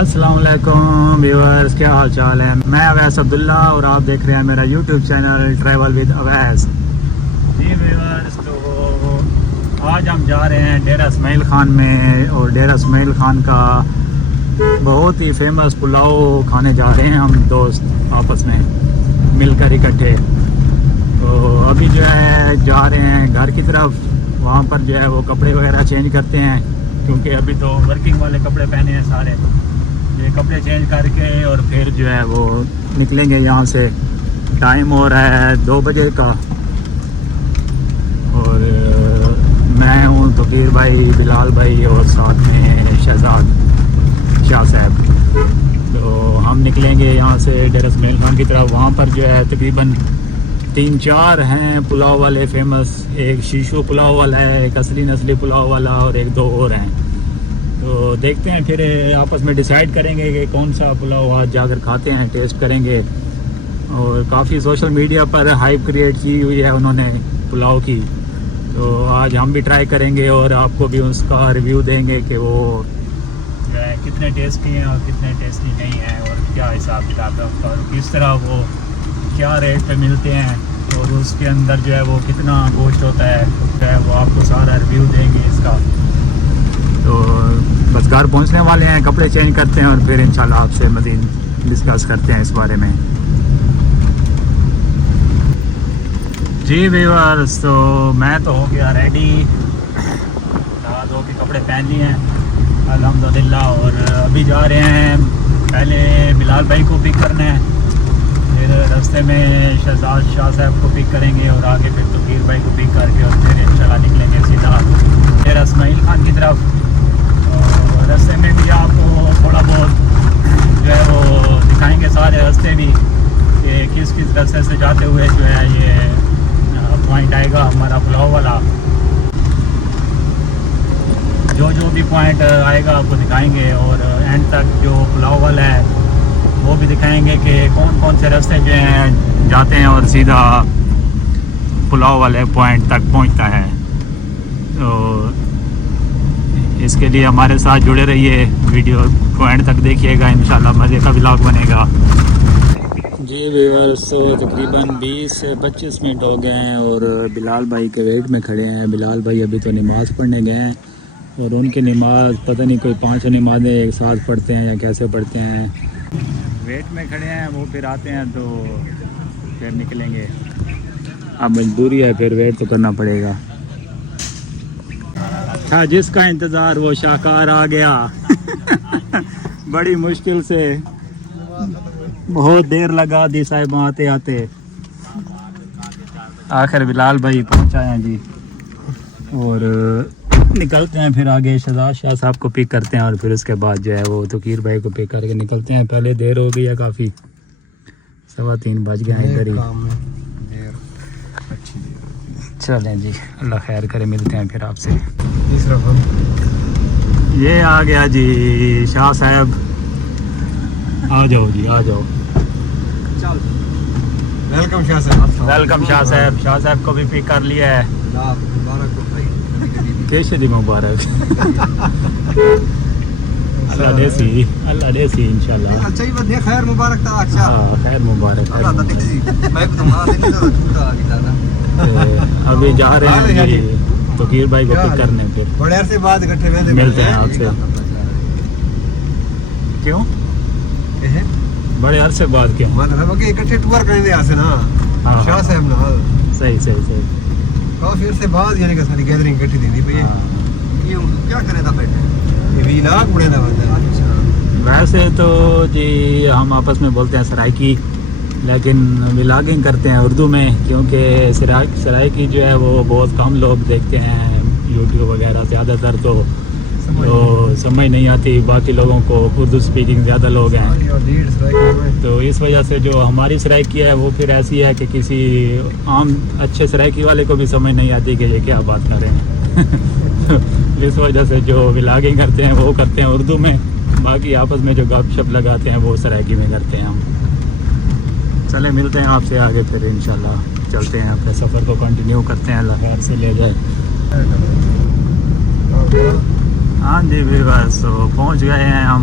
अस्सलाम वालेकुम व्यूअर्स, क्या हाल चाल है। मैं अवैस अब्दुल्ला और आप देख रहे हैं मेरा YouTube channel travel with Awais. जी व्यूअर्स, तो आज हम जा रहे हैं डेरा इस्माइल खान में और डेरा इस्माइल खान का बहुत ही फेमस पुलाव खाने जा रहे हैं हम दोस्त आपस में मिलकर इकट्ठे। तो अभी जो है जा रहे हैं घर की तरफ, वहाँ पर जो है वो कपड़े वगैरह चेंज करते हैं क्योंकि अभी तो वर्किंग वाले कपड़े पहने हैं सारे। ये कपड़े चेंज करके और फिर जो है वो निकलेंगे यहाँ से। टाइम हो रहा है 2 बजे का और मैं हूँ तकीर भाई, बिलाल भाई और साथ में शहजाद शाह साहब। तो हम निकलेंगे यहाँ से डेरा इस्माइल खान की तरफ। वहाँ पर जो है तकरीबन 3-4 हैं पुलाव वाले फेमस। एक शीशो पुलाव वाला है, एक असली नस्ली पुलाव वाला और 1-2 और हैं। तो देखते हैं, फिर आपस में डिसाइड करेंगे कि कौन सा पुलाव आज जाकर खाते हैं, टेस्ट करेंगे। और काफ़ी सोशल मीडिया पर हाइप क्रिएट की हुई है उन्होंने पुलाव की, तो आज हम भी ट्राई करेंगे और आपको भी उसका रिव्यू देंगे कि वो जो है कितने टेस्टी हैं और कितने टेस्टी नहीं हैं और क्या हिसाब किताब है उसका और किस तरह वो क्या रेट पे मिलते हैं और उसके अंदर जो है वो कितना गोश्त होता है वो आपको सारा रिव्यू देंगे इसका। तो बस घर पहुंचने वाले हैं, कपड़े चेंज करते हैं और फिर इंशाल्लाह आपसे मज़ीद डिस्कस करते हैं इस बारे में। जी व्यूअर्स, तो मैं तो हो गया रेडी, नहा धो के कपड़े पहन लिए हैं अल्हम्दुलिल्लाह। और अभी जा रहे हैं, पहले बिलाल भाई को पिक करना है, फिर रास्ते में शहजाद शाह साहब को पिक करेंगे और आगे फिर तकीर भाई को पिक करके और फिर इंशाल्लाह निकलेंगे सीधा डेरा इस्माइल खान की तरफ। और रास्ते में भी आपको थोड़ा बहुत जो है वो दिखाएंगे सारे रास्ते भी कि किस किस रास्ते से जाते हुए जो है ये पॉइंट आएगा हमारा पुलाव वाला। जो भी पॉइंट आएगा आपको दिखाएंगे और एंड तक जो पुलाव वाला है वो भी दिखाएंगे कि कौन कौन से रास्ते जो हैं जाते हैं और सीधा पुलाव वाले पॉइंट तक पहुंचता है। तो इसके लिए हमारे साथ जुड़े रहिए, वीडियो को एंड तक देखिएगा, इंशाल्लाह मज़े का व्लॉग बनेगा। जी व्यूअर्स, तकरीबन 20 से 25 मिनट हो गए हैं और बिलाल भाई के वेट में खड़े हैं। बिलाल भाई अभी तो नमाज़ पढ़ने गए हैं और उनकी नमाज़ पता नहीं कोई 5 नमाज़ें एक साथ पढ़ते हैं या कैसे पढ़ते हैं। वेट में खड़े हैं, वो फिर आते हैं तो फिर निकलेंगे। अब मजबूरी है, फिर वेट तो करना पड़ेगा। अच्छा, जिसका इंतज़ार वो शाहकार आ गया बड़ी मुश्किल से, बहुत देर लगा दी साहिब आते आते, आखिर बिलाल भाई पहुंचाए हैं जी। और निकलते हैं फिर आगे, शहजाद शाह साहब को पिक करते हैं और फिर उसके बाद जो है वो तकीर भाई को पिक करके निकलते हैं। पहले देर हो गई है काफ़ी, 3:15 बज गए हैं इधर ही। चलें जी, अल्लाह खैर करे, मिलते हैं फिर आपसे। ये आ गया जी शाह साहब, आ जाओ जी, आ जाओ। वेलकम शाह साहब। वेलकम शाह साहब। शाह साहब को भी पिक कर लिया है। कैसे दी मुबारक अल्लाह देसी इंशाल्लाह। अच्छा ये बात खैर मुबारक था। अच्छा हाँ, खैर मुबारक। अभी जा रहे हैं जी तकीर भाई को पिक करने, फिर बड़े अरसे बाद इकट्ठे मिलते हैं आपसे। क्यों बड़े अरसे बाद? क्यों मतलब कि इकट्ठे टूर करने आसे ना शाह साहब ना। सही काफी अरसे बाद यानी कि सारी गैदरिंग इकट्ठी थी भई। ये क्या करे था बैठे ये व्लॉग बने था बंदा। वैसे तो जी हम आपस में बोलते हैं सराइकी, लेकिन व्लॉगिंग करते हैं उर्दू में क्योंकि सराइकी जो है वो बहुत कम लोग देखते हैं यूट्यूब वगैरह। ज़्यादातर तो समझ नहीं आती, बाकी लोगों को उर्दू स्पीकिंग ज़्यादा लोग हैं। तो इस वजह से जो हमारी सराइकी है वो फिर ऐसी है कि किसी आम अच्छे सराइकी वाले को भी समझ नहीं आती कि ये क्या बात कर रहे हैं इस वजह से जो व्लॉगिंग करते हैं वो करते हैं उर्दू में, बाकी आपस में जो गपशप लगाते हैं वो सराइकी में करते हैं हम। चले मिलते हैं आपसे आगे, फिर इंशाल्लाह चलते हैं अपने सफ़र को कंटिन्यू करते हैं, अल्लाह खैर से ले जाए। हाँ जी व्यूअर्स, तो पहुँच गए हैं हम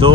2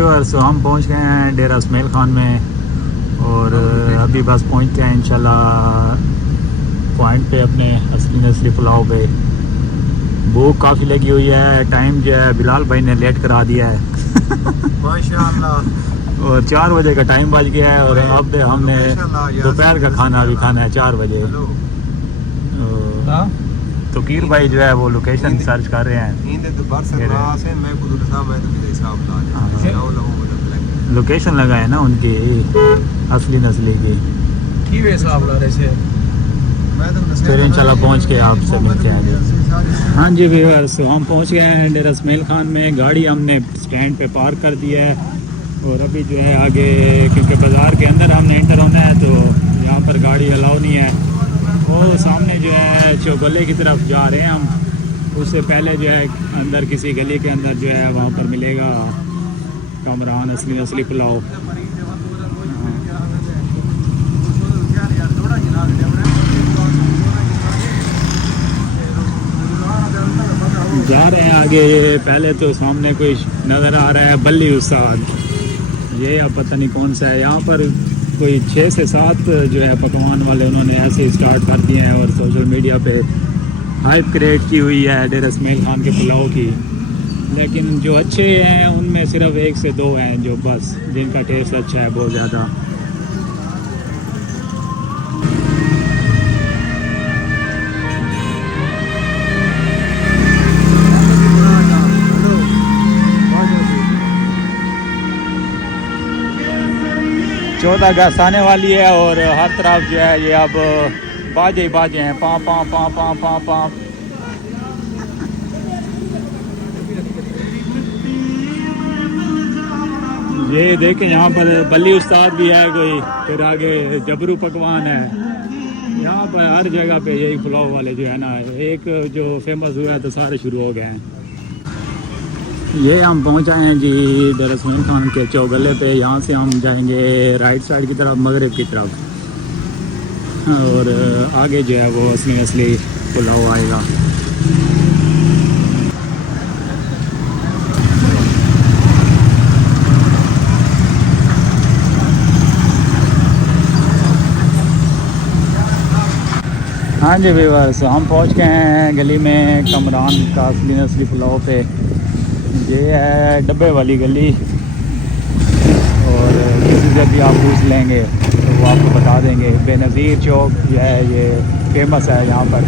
व्यूअर्स, हम पहुंच गए हैं डेरा इसमाइल खान में और अभी बस पहुंचते हैं इंशाल्लाह पॉइंट पे अपने असली नस्ली पुलाव पे। भूख काफ़ी लगी हुई है, टाइम जो है बिलाल भाई ने लेट करा दिया है माशाअल्लाह। और 4 बजे का टाइम बज गया है और अब हमने दोपहर का खाना भी खाना है 4 बजे। तो कीर भाई जो है वो लोकेशन सर्च कर रहे हैं, लोकेशन लगा है ना उनकी असली नस्ली की, फिर इंशाल्लाह पहुंच के आपसे मिलते हैं। हाँ जी व्यूअर्स, हम पहुंच गए हैं डेरा इसमाइल खान में। गाड़ी हमने स्टैंड पे पार्क कर दिया है और अभी जो है आगे, क्योंकि बाज़ार के अंदर हमने एंटर होना है तो यहाँ पर गाड़ी अलाउ नहीं है। वो सामने जो है चौगले की तरफ जा रहे हैं हम, उससे पहले जो है अंदर किसी गली के अंदर जो है वहाँ पर मिलेगा कमरान असली नस्ली पुलाव। जा रहे हैं आगे, पहले तो सामने कोई नज़र आ रहा है बल्ली उस्ताद, ये अब पता नहीं कौन सा है। यहाँ पर कोई 6 से 7 जो है पकवान वाले उन्होंने ऐसे ही स्टार्ट कर दिए हैं और सोशल मीडिया पे हाइप क्रिएट की हुई है डेरा इसमाइल खान के पुलाव की। लेकिन जो अच्छे हैं उनमें सिर्फ 1 से 2 हैं जो बस जिनका टेस्ट अच्छा है बहुत ज़्यादा। चौदह अगस्त आने वाली है और हर तरफ जो है ये अब बाजे ही बाजे हैं, पाँ पाँ पाँ पाँ पाँ पाँ। ये देखें यहाँ पर बल्ली उस्ताद भी है कोई, फिर आगे जबरू पकवान है। यहाँ पर हर जगह पे यही पुलाव वाले जो है ना, एक जो फेमस हुआ है तो सारे शुरू हो गए हैं। ये हम पहुँच आए हैं जी डेरा इसमाइल खान के चौगले पे। यहाँ से हम जाएंगे राइट साइड की तरफ, मगरिब की तरफ, और आगे जो है वो असली नस्ली पुलाव आएगा। हाँ जी व्यूअर्स, हम पहुँच गए हैं गली में कमरान का असली नस्ली पुलाव पे। ये है डब्बे वाली गली और किसी से भी आप पूछ लेंगे तो वो आपको बता देंगे। बेनज़ीर चौक जो है ये फेमस है यहाँ पर।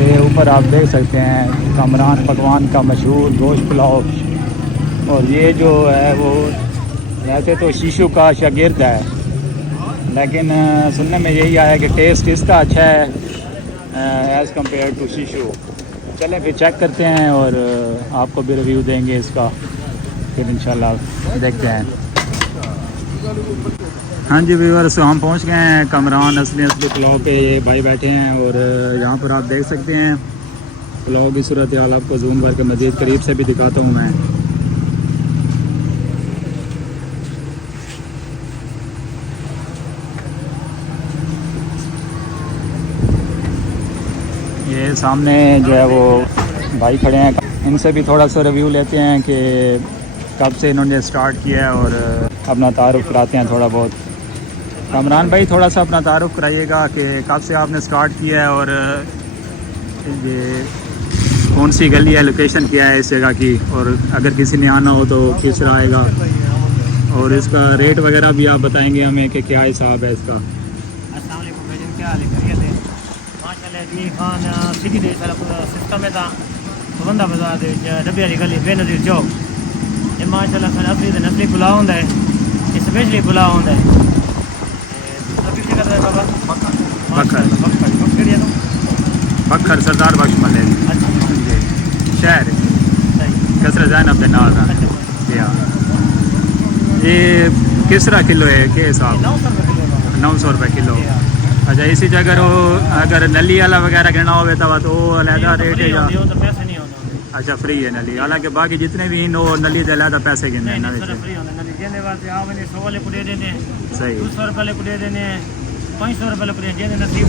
ये ऊपर आप देख सकते हैं कमरान पकवान का मशहूर गोश्त पुलाव। और ये जो है वो वैसे तो शीशु का शागिर्द है, लेकिन सुनने में यही आया कि टेस्ट इसका अच्छा है एज़ कम्पेयर टू शीशु। चलें फिर चेक करते हैं और आपको भी रिव्यू देंगे इसका, फिर इंशाल्लाह देखते हैं। हाँ जी व्यूअर्स, हम पहुंच गए हैं कमरान असली पुलाव पे। ये भाई बैठे हैं और यहाँ पर आप देख सकते हैं पुलाव की सूरत हाल आपको जूम करके मज़ीद करीब से भी दिखाता हूँ मैं। ये सामने जो है वो भाई खड़े हैं, इनसे भी थोड़ा सा रिव्यू लेते हैं कि कब से इन्होंने स्टार्ट किया है और अपना तारुफ कराते हैं थोड़ा बहुत। कमरान भाई थोड़ा सा अपना तारुफ कराइएगा कि कब से आपने स्टार्ट किया है और ये कौन सी गली है, लोकेशन क्या है इस जगह की, और अगर किसी ने आना हो तो किस तरह आएगा, और इसका रेट वगैरह भी आप बताएंगे हमें कि क्या हिसाब है इसका। खान सिटी दे सिस्टम है बंदा बाजार दे डब्बे वाली गली बेनज़ीर चौक। ये माशाल्लाह खान असली नस्ली पुलाव होंदा है, ये स्पेशली पुलाव होंदा है। अभी क्या कर रहा है बाबा? बखर बखर तो बखर सरदार बख्श मल्ले शहर कसरा जैनब के नाल। ये किस तरह किलो है, के हिसाब? 900 रुपये किलो। अच्छा, इसी जगह अगर नली वाला वगैरह कहना हो तो अलहदा रेट है या? अच्छा, फ्री है नली, हालांकि बाकी जितने भी इन वो नली के अलहदा पैसे गिनते हैं। सही 200 रुपये को दे देने, 500 रुपये को दे देने, नसीब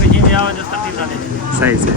सही सही।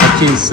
25